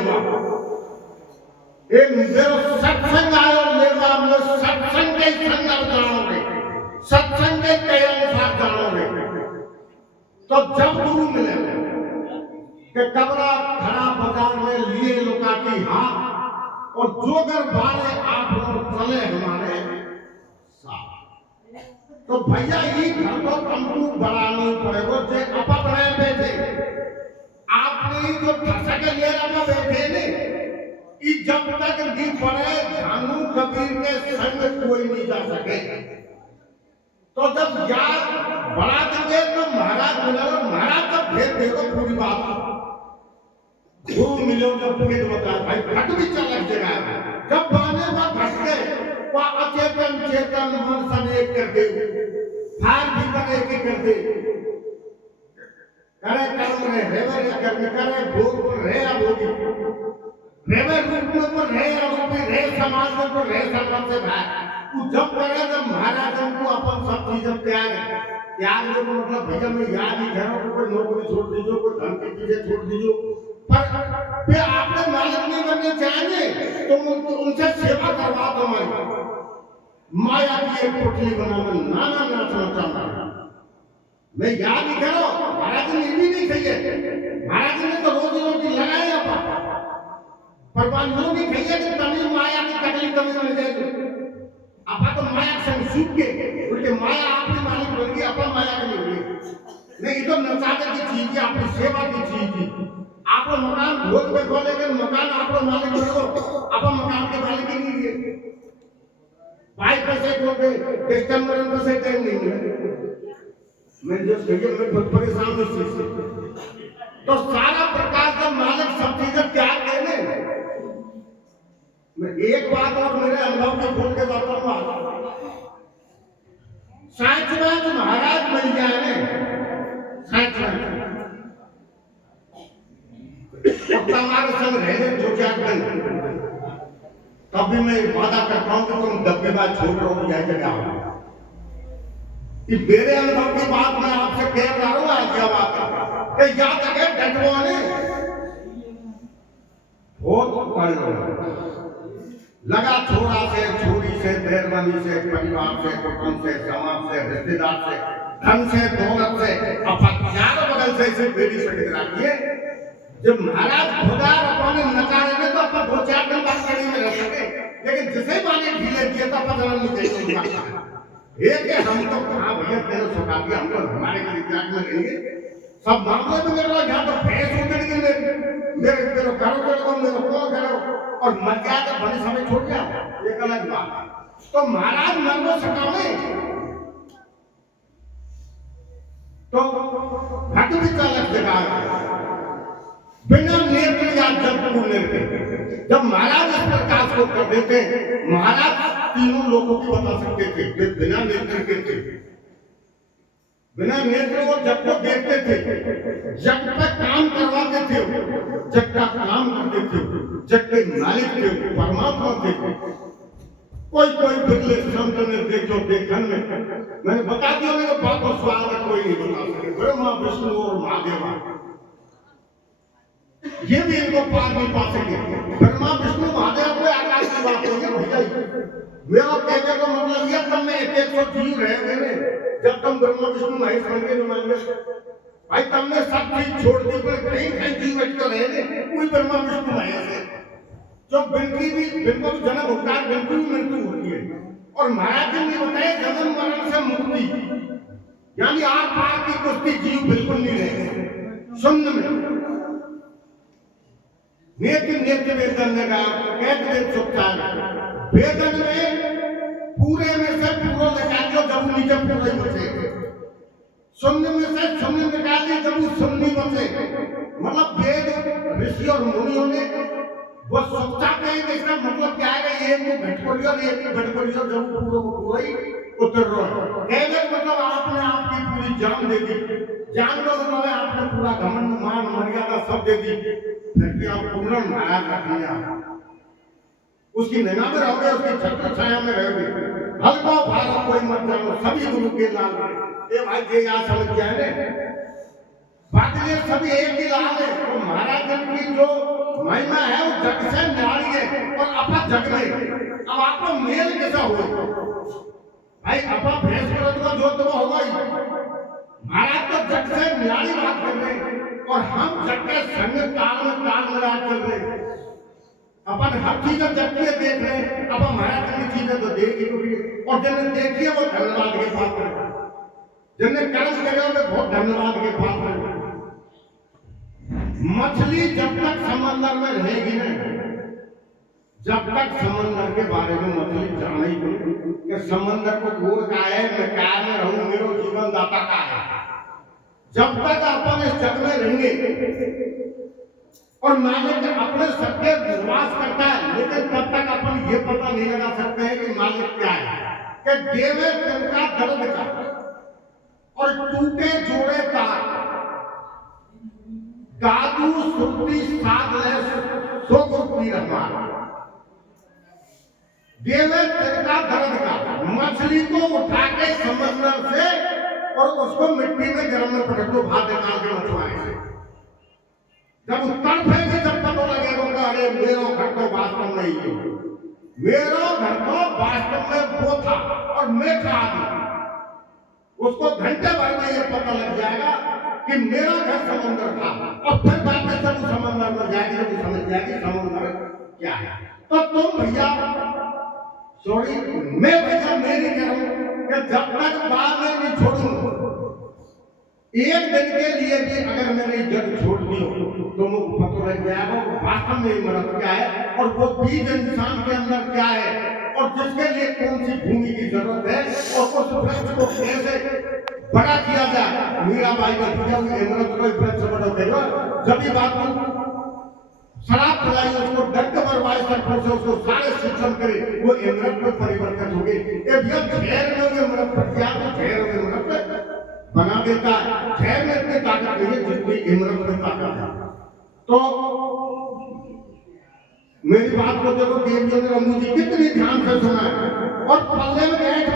लेवा एक मेरो सत्संग आयो लेवा में सत्संग के संगत जानोगे सत्संग के अनुसार जानोगे तो जब गुरु मिले कि कबरा खड़ा बाजार में लिए लोका की हाथ और जोगर बाले आप लोग चले हमारे साथ तो भैया ये घर को हमको बढ़ाना पड़ेगा जे अपा बनाए बैठे आपने जो ठसक ले रहा बैठे ने कि जब तक नहीं पड़े जानू कबीर के संग कोई नहीं जा सके तो जब यार बढ़ा देंगे तो महाराज मिलेगा महाराज तब भेद देखो पूरी बात गुरु मिलो जब भेद बता भाई फट भी चल लग जगह जब बाने में भटके वो अचेतन चेतन मन सब एक कर दे फार भीतर एक कर दे करे कर्म रे रेवे रे कर्म करे भोग रे अभोगी रेवे रूप में पर रे अरूपी रे समाज में पर रे समाज से भाई तू जब करे जब महाराज को अपन सब चीज त्याग त्याग को मतलब भैया मैं याद ही घर को कोई नौकरी छोड़ दीजिए कोई धन के पीछे छोड़ दीजिए पर फिर आपने मालिक नहीं बनने चाहिए तो उनसे सेवा करवा दो हमारी माया की एक पोटली बनाना नाना नाचना चाहता मैं याद ही करो महाराज ने भी नहीं चाहिए महाराज ने तो रोज रोटी लगाए पर लोग भी चाहिए कि तमिल माया की तकलीफ कमी बन जाएगी आपा तो माया संग सूख के उल्टे माया आपकी मालिक बन गई अपा माया के लिए नहीं तो नचाने की चीज है आपकी सेवा की चीज थी आपको मकान भोग पे खोलेंगे मकान आपको मालिक बनो अपा मकान के मालिक ही नहीं है भाई पैसे को पे कस्टमर को से टाइम नहीं है मैं जो कहिए मैं बहुत परेशान हूं इस चीज से तो सारा प्रकार का मालिक सब चीजें त्याग देने मैं एक बात और मेरे अनुभव में खोल के बताऊंगा साचवाद महाराज मिल जाए साचवाद हमारे संग रहने दो चार दिन तब भी मैं वादा करता हूं कि तुम दबेबाज छोड़ रहे हो यह जगह मेरे अनुभव की बात मैं आपसे कह रहा हूं आज क्या बात है या तक डटवाने बहुत पढ़ लगा छोरा से छोरी से मेहरबानी से परिवार से कुटुंब से समाज से रिश्तेदार से धन से दौलत से चारों बगल से इसे बेटी से रखिए जब महाराज खुदा अपने नचारे में तो अपन दो चार दिन बाद कड़ी में रह सके लेकिन जिसे माने ढीले दिए तो अपन जन्म नहीं चाहिए एक हम तो कहाँ भैया तेरे सुखा दिया हम तो हमारे विद्यार्थ में रहेंगे सब मामले में मेरे यहाँ तो भैंस उतरेंगे मेरे घरों को मेरे को करो और मर गया तो बड़े समय छोड़ गया एक अलग बात है तो महाराज मरनो सकावे तो भट भी अलग जगह बिना नेत्र या जब पूर्ण के जब महाराज इस प्रकाश को कर देते महाराज तीनों लोगों को बता सकते थे वे बिना नेत्र के थे बिना नेत्र को जब को देखते थे जग पे काम करवाते थे जग का काम करते थे जग के मालिक थे परमात्मा थे कोई कोई बिरले संत ने देखो देखन में मैंने बता दिया मेरे बात को स्वाद कोई नहीं बता सके ब्रह्मा विष्णु और महादेवा ये भी इनको पार नहीं पा सके ब्रह्मा विष्णु महादेव को आकाश की बात होगी भैया मेरा कहने का मतलब यह तब में एक सौ जीव रहे हुए जब तुम ब्रह्मा विष्णु महेश बन गए मान भाई तुमने सब चीज छोड़ दी पर कहीं कहीं जीव अटके रहे कोई ब्रह्मा विष्णु महेश है जो बिल्कुल भी जन्म होता है बिल्कुल भी मृत्यु होती है और महाराज जी ने बताया जन्म मरण से मुक्ति यानी आर पार की कुश्ती जीव बिल्कुल नहीं रहे शून्य में नेत्र वेदन ने कहा कैद वेद सुखचार वेदन में पूरे में से पूरा निकाल दो जब नीचे पूरा ही बचे शून्य में से शून्य निकाल दिए जब शून्य बचे मतलब वेद ऋषि और मुनियों ने वो सोचा के इसका मतलब क्या है ये घटकोरी और ये घटकोरी और जब पूरा ही उतर रहा है मतलब आपने आपकी पूरी जान दे दी जान का मतलब है आपने पूरा घमंड मान मर्यादा सब दे दी फिर भी आप पूर्ण महाराज रखिए उसकी निगाह में रहोगे उसकी छत्र छाया में रहोगे हल्का भारा कोई मत जानो सभी गुरु के लाल ये भाई ये यहाँ समझ गया है बाकी ये सभी एक ही लाल है तो महाराज की जो महिमा है वो जग से न्यारी है और अपा जग में। अब आपको मेल कैसा हो भाई, अपा भैंस को जो तो होगा ही। महाराज तो जग से न्यारी बात कर रहे हैं और हम जग के संग ताल में मिला चल रहे हैं। अपन हर चीज जग के देख रहे हैं, अब महाराज की चीजें तो देख ही और जिन्हें देखी है वो धन्यवाद के पात्र है, जिन्हें कर्म करे वो बहुत धन्यवाद के पात्र है। मछली जब तक समंदर में रहेगी ना, जब तक समंदर के बारे में मछली जाने ही कि समंदर को गोर का है, मैं क्या में रहूं, मेरा जीवन दाता का है। जब तक अपन इस जग में रहेंगे और मालिक अपने सबके विश्वास करता है, लेकिन तब तक अपन ये पता नहीं लगा सकते हैं कि मालिक क्या है। कि देवे दिल का दर्द का और टूटे जोड़े तार, दादू सुरती साध ले सो गुप्ती रहमान। देवे दिल का दर्द का, मछली को उठा के समंदर से और उसको मिट्टी में गर्म में पटक दो, भात निकाल के मछुआरे से। जब उत्तर फेंके जब पता लगेगा अरे मेरा घर तो वास्तव में ही है, मेरा घर तो वास्तव में वो था और मैं था आदमी, उसको घंटे भर में ये पता लग जाएगा कि मेरा घर समंदर था। और फिर बाद में जब समंदर में जाएगी तो समझ जाएगी समंदर क्या है। तो तुम भैया सॉरी मैं भैया मेरी करूं कि जब तक बात में नहीं छोड़ूं, एक दिन के लिए भी अगर मैंने जग छोड़ दी तो मुझे पता लग जाएगा वास्तव में मरद क्या है और वो बीज इंसान के अंदर क्या है और जिसके लिए कौन सी भूमि की जरूरत है और उस वृक्ष को कैसे बड़ा किया जाए। मीराबाई ने पूछा इमरत को वृक्ष बड़ा देगा, जब ये बात शराब पिलाई उसको डंक मरवाए सरपंच से उसको सारे शिक्षण करे, वो इमरत में परिवर्तन हो गई। ये भैया झेर में वो इमरत पर किया तो झेर में इमरत बना देता है। झेर में इतनी ताकत नहीं है जितनी इमरत में ताकत है। तो मेरी बात को देखो देव जी ने रमू जी कितनी ध्यान से सुना है और पल्ले में बैठ